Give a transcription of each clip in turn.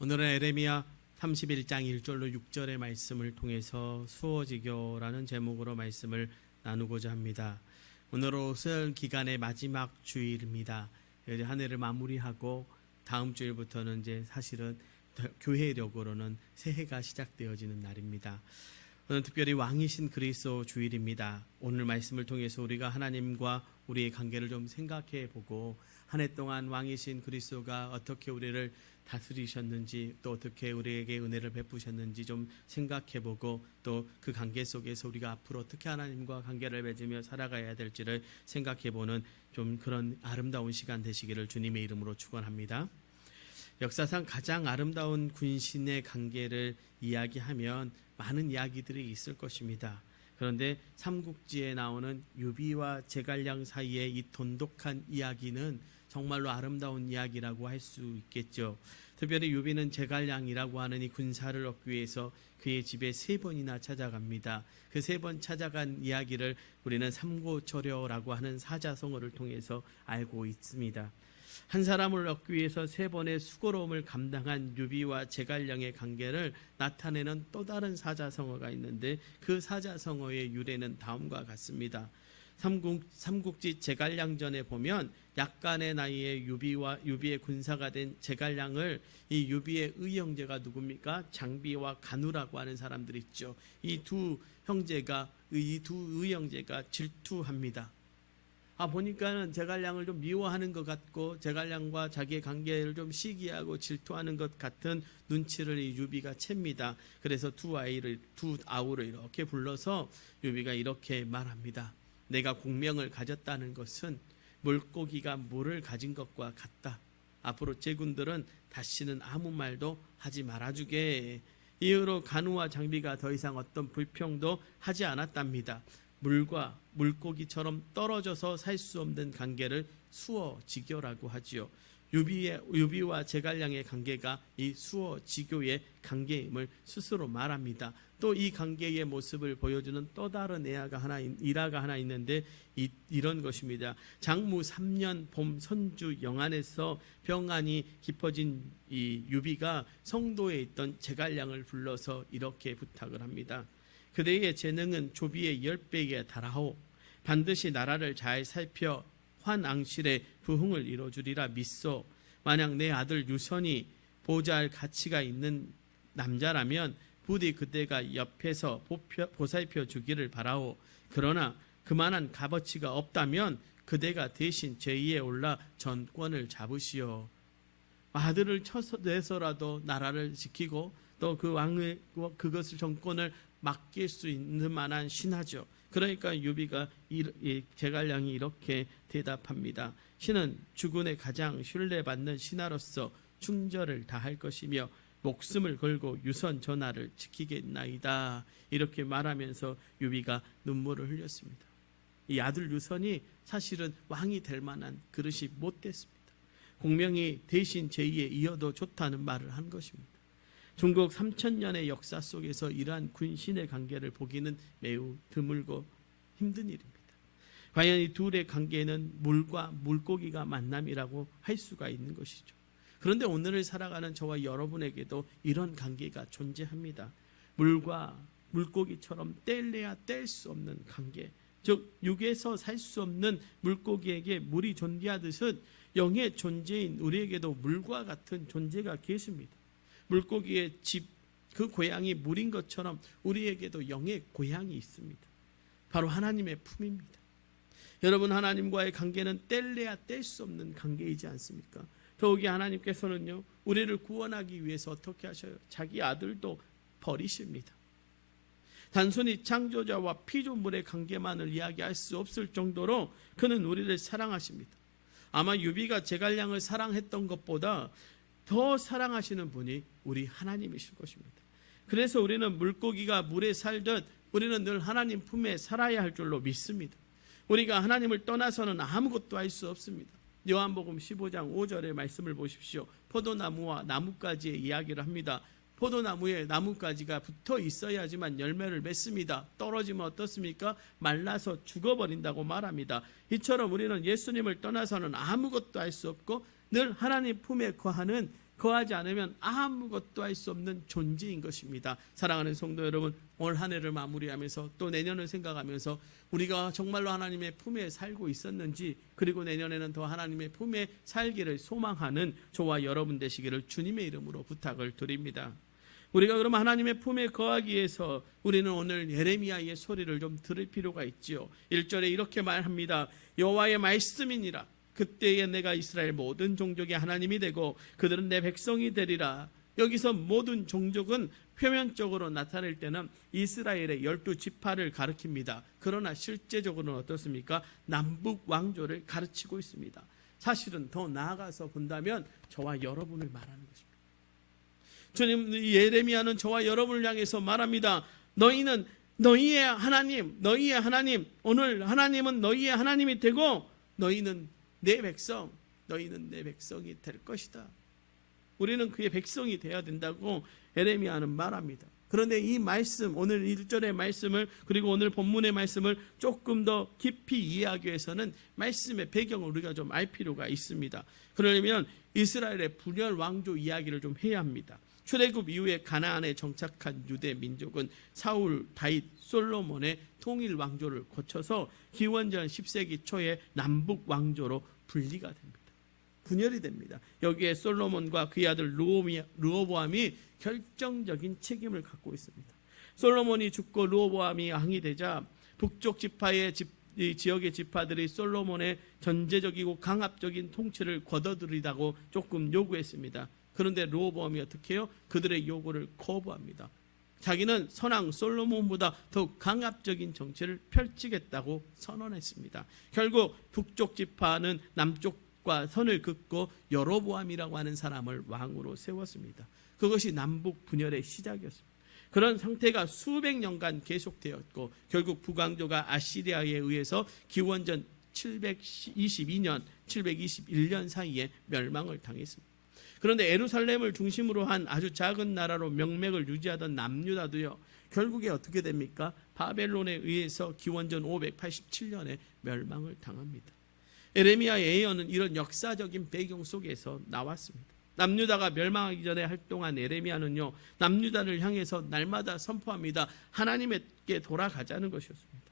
오늘은 에레미야 31장 1절로 6절의 말씀을 통해서 수어지교라는 제목으로 말씀을 나누고자 합니다. 오늘은 설 기간의 마지막 주일입니다. 이제 한 해를 마무리하고 다음 주일부터는 이제 사실은 교회력으로는 새해가 시작되어지는 날입니다. 오늘 특별히 왕이신 그리스도 주일입니다. 오늘 말씀을 통해서 우리가 하나님과 우리의 관계를 좀 생각해 보고 한 해 동안 왕이신 그리스도가 어떻게 우리를 다스리셨는지 또 어떻게 우리에게 은혜를 베푸셨는지 좀 생각해 보고 또 그 관계 속에서 우리가 앞으로 어떻게 하나님과 관계를 맺으며 살아가야 될지를 생각해 보는 좀 그런 아름다운 시간 되시기를 주님의 이름으로 축원합니다. 역사상 가장 아름다운 군신의 관계를 이야기하면 많은 이야기들이 있을 것입니다. 그런데 삼국지에 나오는 유비와 제갈량 사이의 이 돈독한 이야기는 정말로 아름다운 이야기라고 할 수 있겠죠. 특별히 유비는 제갈량이라고 하는 이 군사를 얻기 위해서 그의 집에 3번이나 찾아갑니다. 그 3번 찾아간 이야기를 우리는 삼고초려라고 하는 사자성어를 통해서 알고 있습니다. 한 사람을 얻기 위해서 3번의 수고로움을 감당한 유비와 제갈량의 관계를 나타내는 또 다른 사자성어가 있는데 그 사자성어의 유래는 다음과 같습니다. 삼국지 제갈량전에 보면 약간의 나이에 유비의 군사가 된 제갈량을 이 유비의 의형제가 누굽니까? 장비와 간우라고 하는 사람들이 있죠. 이 두 의형제가 질투합니다. 보니까는 제갈량을 좀 미워하는 것 같고 제갈량과 자기의 관계를 좀 시기하고 질투하는 것 같은 눈치를 이 유비가 챕니다. 그래서 두 아우를 이렇게 불러서 유비가 이렇게 말합니다. 내가 공명을 가졌다는 것은 물고기가 물을 가진 것과 같다. 앞으로 제군들은 다시는 아무 말도 하지 말아주게. 이후로 간우와 장비가 더 이상 어떤 불평도 하지 않았답니다. 물과 물고기처럼 떨어져서 살 수 없는 관계를 수어지교라고 하지요. 유비와 제갈량의 관계가 이 수어지교의 관계임을 스스로 말합니다. 또 이 관계의 모습을 보여주는 또 다른 일화가 하나 있는데 이런 것입니다. 장무 3년 봄 선주 영안에서 병안이 깊어진 이 유비가 성도에 있던 제갈량을 불러서 이렇게 부탁을 합니다. 그대의 재능은 조비의 10배에 달하오. 반드시 나라를 잘 살펴 환앙실의 부흥을 이뤄주리라 믿소. 만약 내 아들 유선이 보좌할 가치가 있는 남자라면 부디 그대가 옆에서 보살펴 주기를 바라오. 그러나 그만한 값어치가 없다면 그대가 대신 제2에 올라 전권을 잡으시오. 아들을 쳐내서라도 나라를 지키고 또 그 왕의 그것을 정권을 맡길 수 있는 만한 신하죠. 그러니까 유비가 제갈량이 이렇게 대답합니다. 신은 주군의 가장 신뢰받는 신하로서 충절을 다할 것이며 목숨을 걸고 유선 전하를 지키겠나이다. 이렇게 말하면서 유비가 눈물을 흘렸습니다. 이 아들 유선이 사실은 왕이 될 만한 그릇이 못 됐습니다. 공명이 대신 제2에 이어도 좋다는 말을 한 것입니다. 중국 3000년의 역사 속에서 이러한 군신의 관계를 보기는 매우 드물고 힘든 일입니다. 과연 이 둘의 관계는 물과 물고기가 만남이라고 할 수가 있는 것이죠. 그런데 오늘을 살아가는 저와 여러분에게도 이런 관계가 존재합니다. 물과 물고기처럼 뗄래야 뗄 수 없는 관계, 즉 육에서 살 수 없는 물고기에게 물이 존재하듯 영의 존재인 우리에게도 물과 같은 존재가 계십니다. 물고기의 집, 그 고향이 물인 것처럼 우리에게도 영의 고향이 있습니다. 바로 하나님의 품입니다. 여러분, 하나님과의 관계는 뗄래야 뗄 수 없는 관계이지 않습니까? 더욱이 하나님께서는요, 우리를 구원하기 위해서 어떻게 하셔요? 자기 아들도 버리십니다. 단순히 창조자와 피조물의 관계만을 이야기할 수 없을 정도로 그는 우리를 사랑하십니다. 아마 유비가 제갈량을 사랑했던 것보다 더 사랑하시는 분이 우리 하나님이실 것입니다. 그래서 우리는 물고기가 물에 살듯 우리는 늘 하나님 품에 살아야 할 줄로 믿습니다. 우리가 하나님을 떠나서는 아무것도 할 수 없습니다. 요한복음 15장 5절의 말씀을 보십시오. 포도나무와 나뭇가지의 이야기를 합니다. 포도나무에 나뭇가지가 붙어 있어야지만 열매를 맺습니다. 떨어지면 어떻습니까? 말라서 죽어버린다고 말합니다. 이처럼 우리는 예수님을 떠나서는 아무것도 할 수 없고 늘 하나님 품에 거하는 거하지 않으면 아무것도 할 수 없는 존재인 것입니다. 사랑하는 성도 여러분, 올 한 해를 마무리하면서 또 내년을 생각하면서 우리가 정말로 하나님의 품에 살고 있었는지, 그리고 내년에는 더 하나님의 품에 살기를 소망하는 저와 여러분 되시기를 주님의 이름으로 부탁을 드립니다. 우리가 그럼 하나님의 품에 거하기 위해서 우리는 오늘 예레미야의 소리를 좀 들을 필요가 있지요. 1절에 이렇게 말합니다. 여호와의 말씀이니라. 그때에 내가 이스라엘 모든 종족의 하나님이 되고 그들은 내 백성이 되리라. 여기서 모든 종족은 표면적으로 나타낼 때는 이스라엘의 12지파를 가리킵니다. 그러나 실제적으로는 어떻습니까? 남북 왕조를 가르치고 있습니다. 사실은 더 나아가서 본다면 저와 여러분을 말하는 것입니다. 주님, 예레미야는 저와 여러분을 향해서 말합니다. 너희는 너희의 하나님, 오늘 하나님은 너희의 하나님이 되고 너희는 내 백성, 너희는 내 백성이 될 것이다. 우리는 그의 백성이 되어야 된다고 예레미야는 말합니다. 그런데 이 말씀, 오늘 1절의 말씀을, 그리고 오늘 본문의 말씀을 조금 더 깊이 이해하기 위해서는 말씀의 배경을 우리가 좀 알 필요가 있습니다. 그러려면 이스라엘의 분열 왕조 이야기를 좀 해야 합니다. 출애굽 이후에 가나안에 정착한 유대 민족은 사울, 다윗, 솔로몬의 통일 왕조를 거쳐서 기원전 10세기 초에 남북 왕조로 분리가 됩니다. 분열이 됩니다. 여기에 솔로몬과 그의 아들 르호보암이 결정적인 책임을 갖고 있습니다. 솔로몬이 죽고 르호보암이 왕이 되자 북쪽 지파의 지역의 지파들이 솔로몬의 전제적이고 강압적인 통치를 거둬들이라고 조금 요구했습니다. 그런데 르호보암이 어떻게 해요? 그들의 요구를 거부합니다. 자기는 선왕 솔로몬보다 더욱 강압적인 정치를 펼치겠다고 선언했습니다. 결국 북쪽 지파는 남쪽과 선을 긋고 여로보암이라고 하는 사람을 왕으로 세웠습니다. 그것이 남북 분열의 시작이었습니다. 그런 상태가 수백 년간 계속되었고 결국 북왕조가 아시리아에 의해서 기원전 722년, 721년 사이에 멸망을 당했습니다. 그런데 예루살렘을 중심으로 한 아주 작은 나라로 명맥을 유지하던 남유다도요, 결국에 어떻게 됩니까? 바벨론에 의해서 기원전 587년에 멸망을 당합니다. 예레미야 예언은 이런 역사적인 배경 속에서 나왔습니다. 남유다가 멸망하기 전에 활동한 예레미야는요, 남유다를 향해서 날마다 선포합니다. 하나님께 돌아가자는 것이었습니다.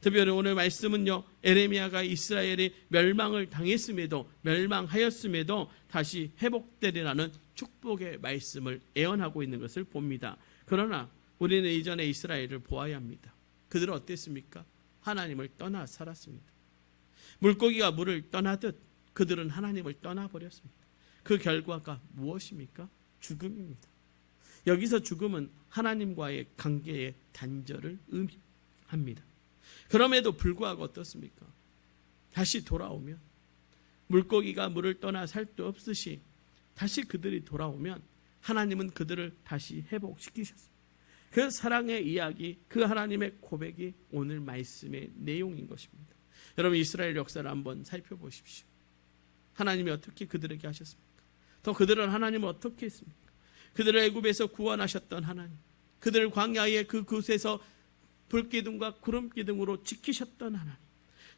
특별히 오늘 말씀은요, 예레미야가 이스라엘이 멸망을 당했음에도, 멸망하였음에도 다시 회복되리라는 축복의 말씀을 예언하고 있는 것을 봅니다. 그러나 우리는 이전에 이스라엘을 보아야 합니다. 그들은 어땠습니까? 하나님을 떠나 살았습니다. 물고기가 물을 떠나듯 그들은 하나님을 떠나버렸습니다. 그 결과가 무엇입니까? 죽음입니다. 여기서 죽음은 하나님과의 관계의 단절을 의미합니다. 그럼에도 불구하고 어떻습니까? 다시 돌아오면, 물고기가 물을 떠나 살 수 없듯이 다시 그들이 돌아오면 하나님은 그들을 다시 회복시키셨습니다. 그 사랑의 이야기, 그 하나님의 고백이 오늘 말씀의 내용인 것입니다. 여러분, 이스라엘 역사를 한번 살펴보십시오. 하나님이 어떻게 그들에게 하셨습니까? 또 그들은 하나님을 어떻게 했습니까? 그들을 애굽에서 구원하셨던 하나님, 그들을 광야의 그 곳에서 불기둥과 구름기둥으로 지키셨던 하나님,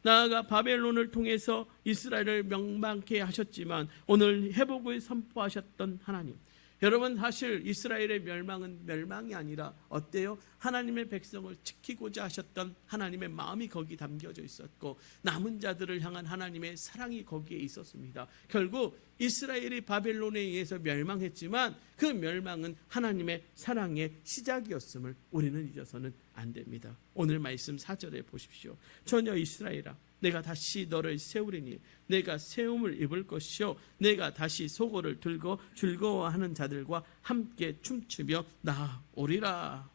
나아가 바벨론을 통해서 이스라엘을 멸망케 하셨지만 오늘 회복을 선포하셨던 하나님. 여러분, 사실 이스라엘의 멸망은 멸망이 아니라 어때요? 하나님의 백성을 지키고자 하셨던 하나님의 마음이 거기 담겨져 있었고 남은 자들을 향한 하나님의 사랑이 거기에 있었습니다. 결국 이스라엘이 바벨론에 의해서 멸망했지만 그 멸망은 하나님의 사랑의 시작이었음을 우리는 잊어서는 안 됩니다. 오늘 말씀 4절에 보십시오. 전혀 이스라엘아, 내가 다시 너를 세우리니 내가 세움을 입을 것이요 내가 다시 소고를 들고 즐거워하는 자들과 함께 춤추며 나오리라.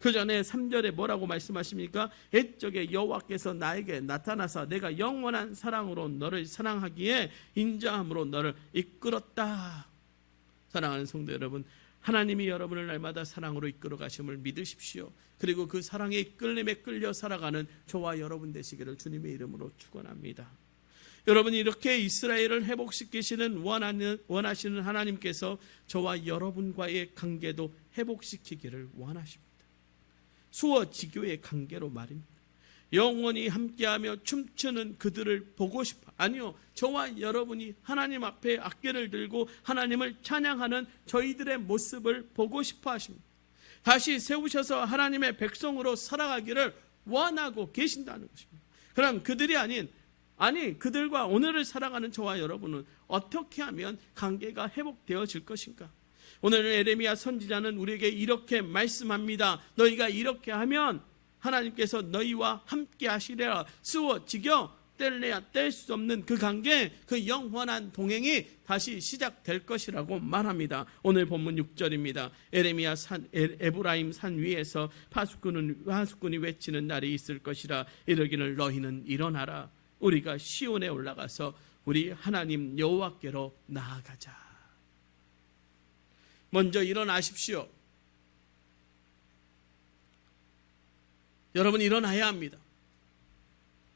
그 전에 3절에 뭐라고 말씀하십니까? 옛적에 여호와께서 나에게 나타나사 내가 영원한 사랑으로 너를 사랑하기에 인자함으로 너를 이끌었다. 사랑하는 성도 여러분, 하나님이 여러분을 날마다 사랑으로 이끌어 가심을 믿으십시오. 그리고 그 사랑의 이끌림에 끌려 살아가는 저와 여러분 되시기를 주님의 이름으로 축원합니다. 여러분이 이렇게 이스라엘을 회복시키시는 원하시는 하나님께서 저와 여러분과의 관계도 회복시키기를 원하십니다. 수어 지교의 관계로 말입니다. 영원히 함께하며 춤추는 그들을 보고 싶어. 아니요, 저와 여러분이 하나님 앞에 악궤를 들고 하나님을 찬양하는 저희들의 모습을 보고 싶어 하십니다. 다시 세우셔서 하나님의 백성으로 살아가기를 원하고 계신다는 것입니다. 그럼 그들이 아니 그들과 오늘을 살아가는 저와 여러분은 어떻게 하면 관계가 회복되어질 것인가? 오늘 예레미야 선지자는 우리에게 이렇게 말씀합니다. 너희가 이렇게 하면 하나님께서 너희와 함께 하시리라. 쓰워 지겨 뗄래야 뗄 수 없는 그 관계, 그 영원한 동행이 다시 시작될 것이라고 말합니다. 오늘 본문 6절입니다. 에레미야 에브라임 산 위에서 파수꾼이 외치는 날이 있을 것이라. 이르기를 너희는 일어나라. 우리가 시온에 올라가서 우리 하나님 여호와께로 나아가자. 먼저 일어나십시오. 여러분 일어나야 합니다.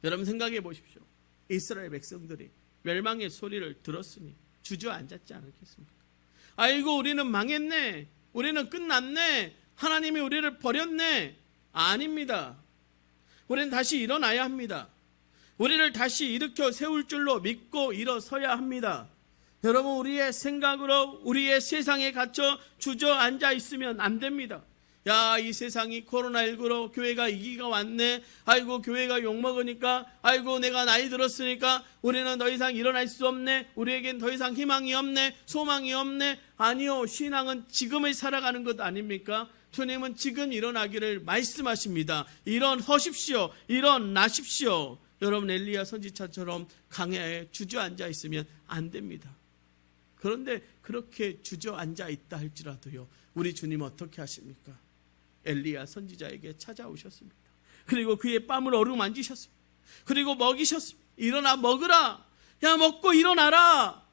여러분 생각해 보십시오. 이스라엘 백성들이 멸망의 소리를 들었으니 주저앉았지 않았겠습니까? 아이고 우리는 망했네. 우리는 끝났네. 하나님이 우리를 버렸네. 아닙니다. 우리는 다시 일어나야 합니다. 우리를 다시 일으켜 세울 줄로 믿고 일어서야 합니다. 여러분 우리의 생각으로 우리의 세상에 갇혀 주저앉아 있으면 안 됩니다. 야, 이 세상이 코로나19로 교회가 이기가 왔네. 아이고 교회가 욕먹으니까, 아이고 내가 나이 들었으니까 우리는 더 이상 일어날 수 없네. 우리에겐 더 이상 희망이 없네. 소망이 없네. 아니요, 신앙은 지금을 살아가는 것 아닙니까? 주님은 지금 일어나기를 말씀하십니다. 일어서십시오. 일어나십시오. 여러분 엘리야 선지자처럼 강야에 주저앉아 있으면 안 됩니다. 그런데 그렇게 주저앉아 있다 할지라도요, 우리 주님 어떻게 하십니까? 엘리야 선지자에게 찾아오셨습니다. 그리고 그의 뺨을 어루만지셨습니다. 그리고 먹이셨습니다. 일어나 먹으라. 야, 먹고 일어나라.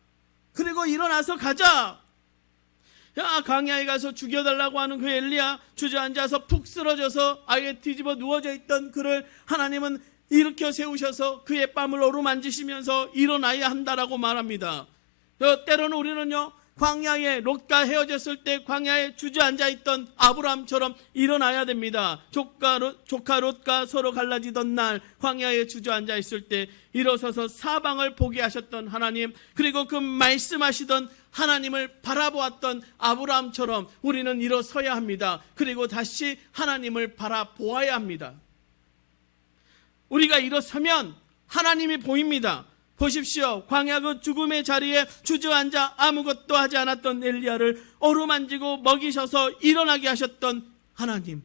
그리고 일어나서 가자. 야, 강야에 가서 죽여달라고 하는 그 엘리야 주저앉아서 푹 쓰러져서 아예 뒤집어 누워져 있던 그를 하나님은 일으켜 세우셔서 그의 뺨을 어루만지시면서 일어나야 한다라고 말합니다. 때로는 우리는요, 광야에 롯과 헤어졌을 때 광야에 주저앉아 있던 아브라함처럼 일어나야 됩니다. 조카 롯과 서로 갈라지던 날 광야에 주저앉아 있을 때 일어서서 사방을 보게 하셨던 하나님, 그리고 그 말씀하시던 하나님을 바라보았던 아브라함처럼 우리는 일어서야 합니다. 그리고 다시 하나님을 바라보아야 합니다. 우리가 일어서면 하나님이 보입니다. 보십시오. 광야 그 죽음의 자리에 주저앉아 아무것도 하지 않았던 엘리야를 어루만지고 먹이셔서 일어나게 하셨던 하나님,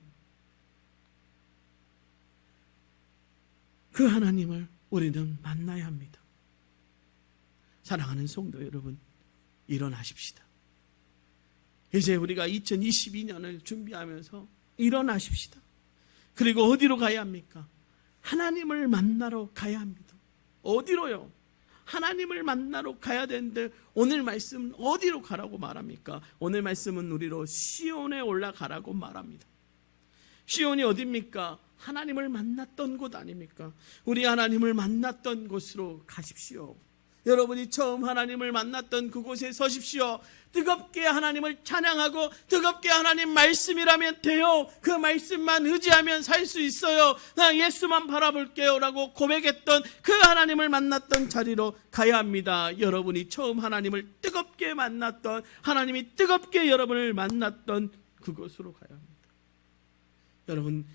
그 하나님을 우리는 만나야 합니다. 사랑하는 성도 여러분, 일어나십시다. 이제 우리가 2022년을 준비하면서 일어나십시다. 그리고 어디로 가야 합니까? 하나님을 만나러 가야 합니다. 어디로요? 하나님을 만나러 가야 되는데 오늘 말씀은 어디로 가라고 말합니까? 오늘 말씀은 우리로 시온에 올라가라고 말합니다. 시온이 어디입니까? 하나님을 만났던 곳 아닙니까? 우리 하나님을 만났던 곳으로 가십시오. 여러분이 처음 하나님을 만났던 그곳에 서십시오. 뜨겁게 하나님을 찬양하고 뜨겁게 하나님 말씀이라면 돼요. 그 말씀만 의지하면 살 수 있어요. 나 예수만 바라볼게요 라고 고백했던 그 하나님을 만났던 자리로 가야 합니다. 여러분이 처음 하나님을 뜨겁게 만났던, 하나님이 뜨겁게 여러분을 만났던 그곳으로 가야 합니다. 여러분,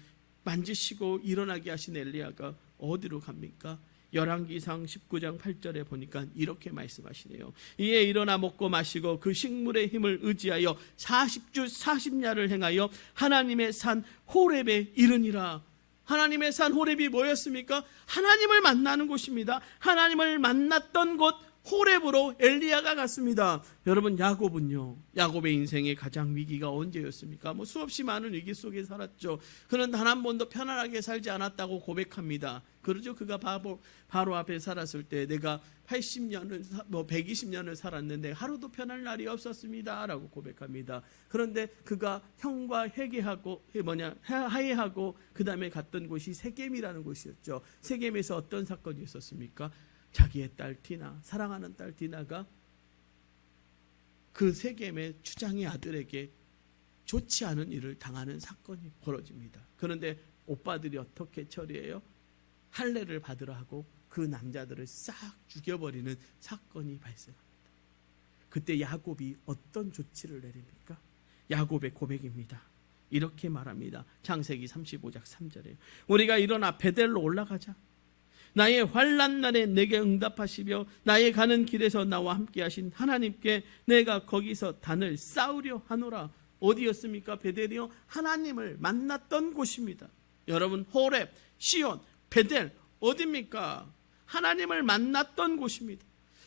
만지시고 일어나게 하신 엘리야가 어디로 갑니까? 열왕기상 19장 8절에 보니까 이렇게 말씀하시네요. 이에 일어나 먹고 마시고 그 식물의 힘을 의지하여 40주 40야를 행하여 하나님의 산 호렙에 이르니라. 하나님의 산 호렙이 뭐였습니까? 하나님을 만나는 곳입니다. 하나님을 만났던 곳 호렙으로 엘리야가 갔습니다. 여러분, 야곱은요, 야곱의 인생의 가장 위기가 언제였습니까? 수없이 많은 위기 속에 살았죠. 그는 단 한 번도 편안하게 살지 않았다고 고백합니다. 그러죠. 그가 바로 앞에 살았을 때 내가 80년을 120년을 살았는데 하루도 편할 날이 없었습니다 라고 고백합니다. 그런데 그가 형과 화해하고 그 다음에 갔던 곳이 세겜이라는 곳이었죠. 세겜에서 어떤 사건이 있었습니까? 자기의 딸 디나, 사랑하는 딸 디나가 그 세겜의 추장의 아들에게 좋지 않은 일을 당하는 사건이 벌어집니다. 그런데 오빠들이 어떻게 처리해요? 할례를 받으러 하고 그 남자들을 싹 죽여버리는 사건이 발생합니다. 그때 야곱이 어떤 조치를 내립니까? 야곱의 고백입니다. 이렇게 말합니다. 창세기 35장 3절에 우리가 일어나 베델로 올라가자. 나의 환난 날에 내게 응답하시며 나의 가는 길에서 나와 함께 하신 하나님께 내가 거기서 단을 쌓으려 하노라. 어디였습니까? 베델이요? 하나님을 만났던 곳입니다. 여러분, 호렙, 시온, 베델 어디입니까? 하나님을 만났던 곳입니다.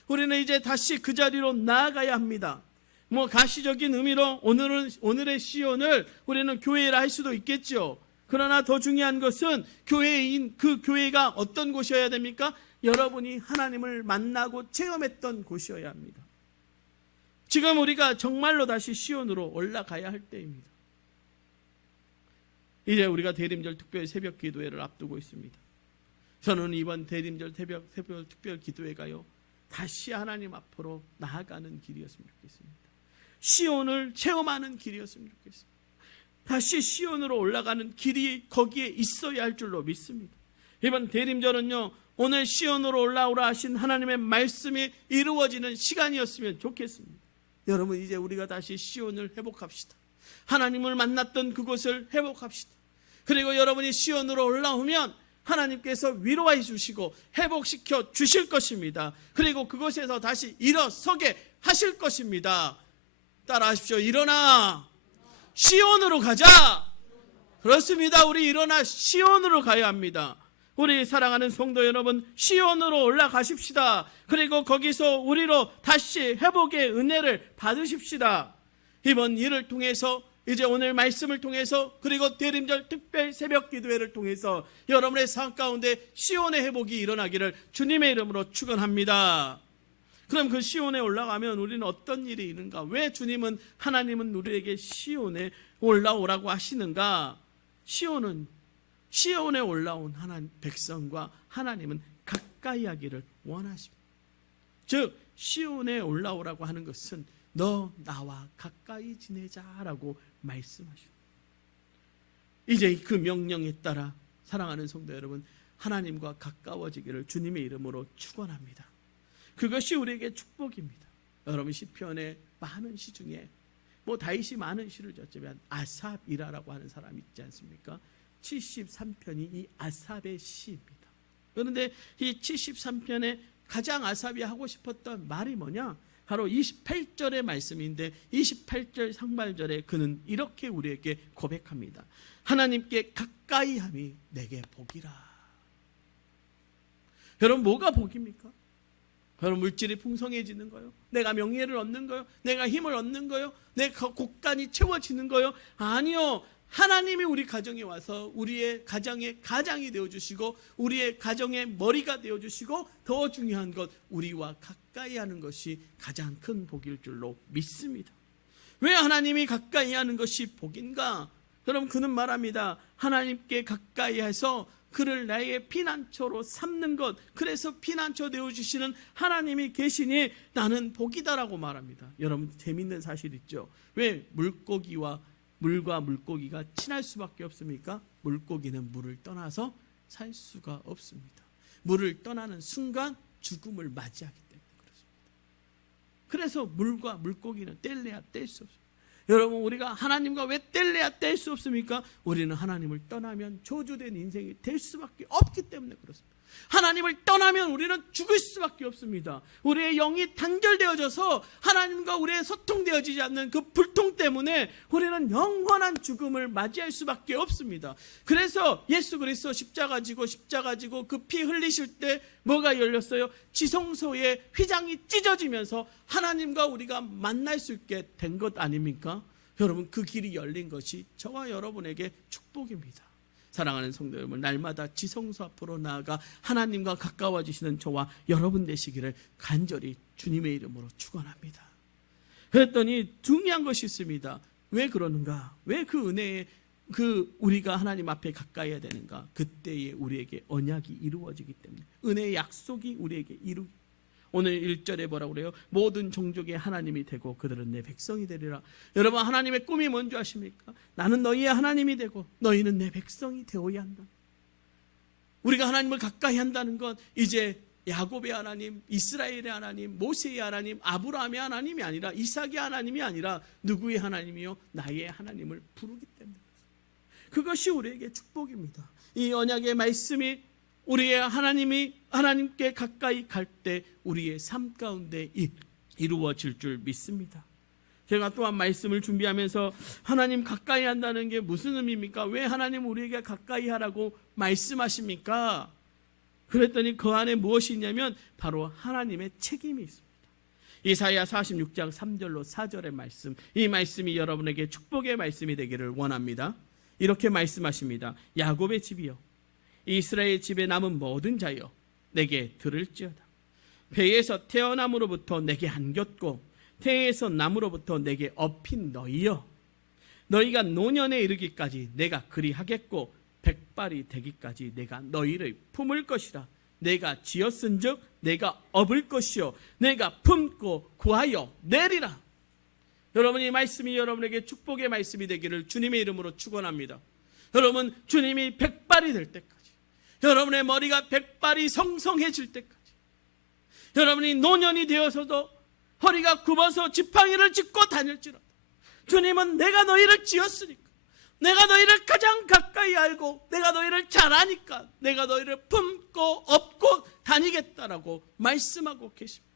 우리는 이제 다시 그 자리로 나아가야 합니다. 뭐 가시적인 의미로 오늘의 시온을 우리는 교회라 할 수도 있겠죠. 그러나 더 중요한 것은 교회인 그 교회가 어떤 곳이어야 됩니까? 여러분이 하나님을 만나고 체험했던 곳이어야 합니다. 지금 우리가 정말로 다시 시온으로 올라가야 할 때입니다. 이제 우리가 대림절 특별 새벽 기도회를 앞두고 있습니다. 저는 이번 대림절 새벽 특별 기도회가요, 다시 하나님 앞으로 나아가는 길이었으면 좋겠습니다. 시온을 체험하는 길이었으면 좋겠습니다. 다시 시온으로 올라가는 길이 거기에 있어야 할 줄로 믿습니다. 이번 대림절은요, 오늘 시온으로 올라오라 하신 하나님의 말씀이 이루어지는 시간이었으면 좋겠습니다. 여러분, 이제 우리가 다시 시온을 회복합시다. 하나님을 만났던 그곳을 회복합시다. 그리고 여러분이 시온으로 올라오면 하나님께서 위로해 주시고 회복시켜 주실 것입니다. 그리고 그곳에서 다시 일어서게 하실 것입니다. 따라하십시오. 일어나 시온으로 가자. 그렇습니다. 우리 일어나 시온으로 가야 합니다. 우리 사랑하는 성도 여러분, 시온으로 올라가십시다. 그리고 거기서 우리로 다시 회복의 은혜를 받으십시다. 이번 일을 통해서, 이제 오늘 말씀을 통해서, 그리고 대림절 특별 새벽 기도회를 통해서 여러분의 삶 가운데 시온의 회복이 일어나기를 주님의 이름으로 축원합니다. 그럼 그 시온에 올라가면 우리는 어떤 일이 있는가? 왜 하나님은 우리에게 시온에 올라오라고 하시는가? 시온에 올라온 백성과 하나님은 가까이 하기를 원하십니다. 즉 시온에 올라오라고 하는 것은 너 나와 가까이 지내자라고 말씀하십니다. 이제 그 명령에 따라 사랑하는 성도 여러분, 하나님과 가까워지기를 주님의 이름으로 축원합니다. 그것이 우리에게 축복입니다. 여러분, 시편의 많은 시 중에 다윗이 많은 시를 졌지만 아삽이라고 하는 사람이 있지 않습니까? 73편이 이 아삽의 시입니다. 그런데 이 73편에 가장 아삽이 하고 싶었던 말이 뭐냐? 바로 28절의 말씀인데 28절 상반절에 그는 이렇게 우리에게 고백합니다. 하나님께 가까이 함이 내게 복이라. 여러분, 뭐가 복입니까? 여러분, 물질이 풍성해지는 거요? 내가 명예를 얻는 거요? 내가 힘을 얻는 거요? 내 곳간이 채워지는 거요? 아니요. 하나님이 우리 가정에 와서 우리의 가정의 가장이 되어주시고 우리의 가정의 머리가 되어주시고 더 중요한 것, 우리와 가까이 하는 것이 가장 큰 복일 줄로 믿습니다. 왜 하나님이 가까이 하는 것이 복인가? 여러분, 그는 말합니다. 하나님께 가까이 해서 그를 나의 피난처로 삼는 것, 그래서 피난처 되어주시는 하나님이 계시니 나는 복이다라고 말합니다. 여러분, 재밌는 사실 있죠? 왜 물과 물고기가 친할 수밖에 없습니까? 물고기는 물을 떠나서 살 수가 없습니다. 물을 떠나는 순간 죽음을 맞이하기 때문에 그렇습니다. 그래서 물과 물고기는 뗄래야 뗄 수 없습니다. 여러분, 우리가 하나님과 왜 뗄래야 뗄 수 없습니까? 우리는 하나님을 떠나면 저주된 인생이 될 수밖에 없기 때문에 그렇습니다. 하나님을 떠나면 우리는 죽을 수밖에 없습니다. 우리의 영이 단절되어져서 하나님과 우리의 소통되어지지 않는 그 불통 때문에 우리는 영원한 죽음을 맞이할 수밖에 없습니다. 그래서 예수 그리스도 십자가 지고 그 피 흘리실 때 뭐가 열렸어요? 지성소의 휘장이 찢어지면서 하나님과 우리가 만날 수 있게 된 것 아닙니까? 여러분, 그 길이 열린 것이 저와 여러분에게 축복입니다. 사랑하는 성도 여러분, 날마다 지성소 앞으로 나아가 하나님과 가까워지시는 저와 여러분 되시기를 간절히 주님의 이름으로 축원합니다. 그랬더니 중요한 것이 있습니다. 왜 그러는가? 왜 그 은혜에 우리가 하나님 앞에 가까이 해야 되는가? 그때에 우리에게 언약이 이루어지기 때문에, 은혜의 약속이 우리에게 오늘 1절에 뭐라고 그래요? 모든 종족의 하나님이 되고 그들은 내 백성이 되리라. 여러분, 하나님의 꿈이 뭔지 아십니까? 나는 너희의 하나님이 되고 너희는 내 백성이 되어야 한다. 우리가 하나님을 가까이 한다는 건 이제 야곱의 하나님, 이스라엘의 하나님, 모세의 하나님, 아브라함의 하나님이 아니라 이삭의 하나님이 아니라 누구의 하나님이요? 나의 하나님을 부르기 때문에 그것이 우리에게 축복입니다. 이 언약의 말씀이 우리의 하나님께 가까이 갈 때 우리의 삶 가운데 이루어질 줄 믿습니다. 제가 또한 말씀을 준비하면서 하나님 가까이 한다는 게 무슨 의미입니까? 왜 하나님 우리에게 가까이 하라고 말씀하십니까? 그랬더니 그 안에 무엇이 있냐면 바로 하나님의 책임이 있습니다. 이사야 46장 3절로 4절의 말씀, 이 말씀이 여러분에게 축복의 말씀이 되기를 원합니다. 이렇게 말씀하십니다. 야곱의 집이여, 이스라엘 집에 남은 모든 자여, 내게 들을지어다. 배에서 태어남으로부터 내게 안겼고 태에서 남으로부터 내게 업힌 너희여, 너희가 노년에 이르기까지 내가 그리하겠고 백발이 되기까지 내가 너희를 품을 것이라. 내가 지었은즉 내가 업을 것이요 내가 품고 구하여 내리라. 여러분, 이 말씀이 여러분에게 축복의 말씀이 되기를 주님의 이름으로 축원합니다. 여러분, 주님이 백발이 될 때까지, 여러분의 머리가 백발이 성성해질 때까지, 여러분이 노년이 되어서도 허리가 굽어서 지팡이를 짚고 다닐지라도 주님은 내가 너희를 지었으니까, 내가 너희를 가장 가까이 알고 내가 너희를 잘 아니까 내가 너희를 품고 업고 다니겠다라고 말씀하고 계십니다.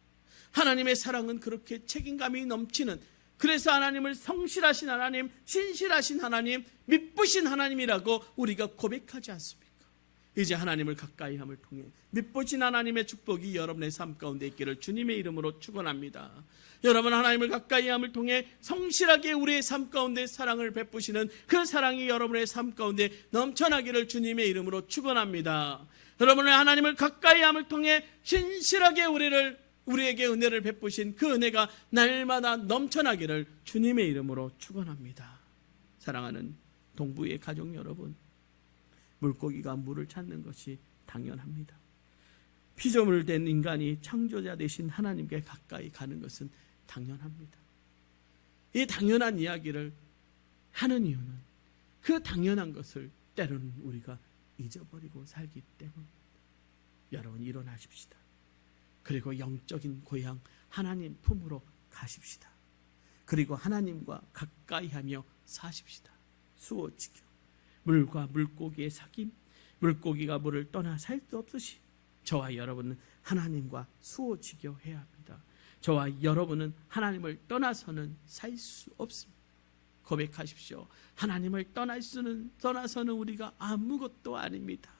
하나님의 사랑은 그렇게 책임감이 넘치는, 그래서 하나님을 성실하신 하나님, 신실하신 하나님, 믿부신 하나님이라고 우리가 고백하지 않습니까? 이제 하나님을 가까이함을 통해 믿부신 하나님의 축복이 여러분의 삶 가운데 있기를 주님의 이름으로 축원합니다. 여러분, 하나님을 가까이함을 통해 성실하게 우리의 삶 가운데 사랑을 베푸시는 그 사랑이 여러분의 삶 가운데 넘쳐나기를 주님의 이름으로 축원합니다. 여러분의 하나님을 가까이함을 통해 신실하게 우리에게 은혜를 베푸신 그 은혜가 날마다 넘쳐나기를 주님의 이름으로 축원합니다. 사랑하는 동부의 가족 여러분, 물고기가 물을 찾는 것이 당연합니다. 피조물 된 인간이 창조자 되신 하나님께 가까이 가는 것은 당연합니다. 이 당연한 이야기를 하는 이유는 그 당연한 것을 때로는 우리가 잊어버리고 살기 때문입니다. 여러분, 일어나십시다. 그리고 영적인 고향 하나님 품으로 가십시다. 그리고 하나님과 가까이 하며 사십시다. 수호지켜 물과 물고기의 사귐, 물고기가 물을 떠나 살 수 없으시 저와 여러분은 하나님과 수호지켜 해야 합니다. 저와 여러분은 하나님을 떠나서는 살 수 없습니다. 고백하십시오. 하나님을 떠나서는 우리가 아무것도 아닙니다.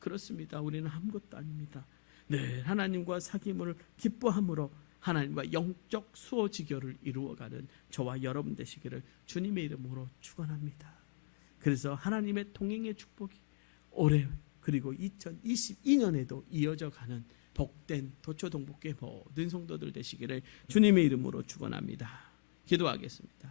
그렇습니다. 우리는 아무것도 아닙니다. 늘 하나님과 사귐을 기뻐함으로 하나님과 영적 수호지교를 이루어가는 저와 여러분 되시기를 주님의 이름으로 축원합니다. 그래서 하나님의 동행의 축복이 올해 그리고 2022년에도 이어져 가는 복된 도초동북교회 모든 성도들 되시기를 주님의 이름으로 축원합니다. 기도하겠습니다.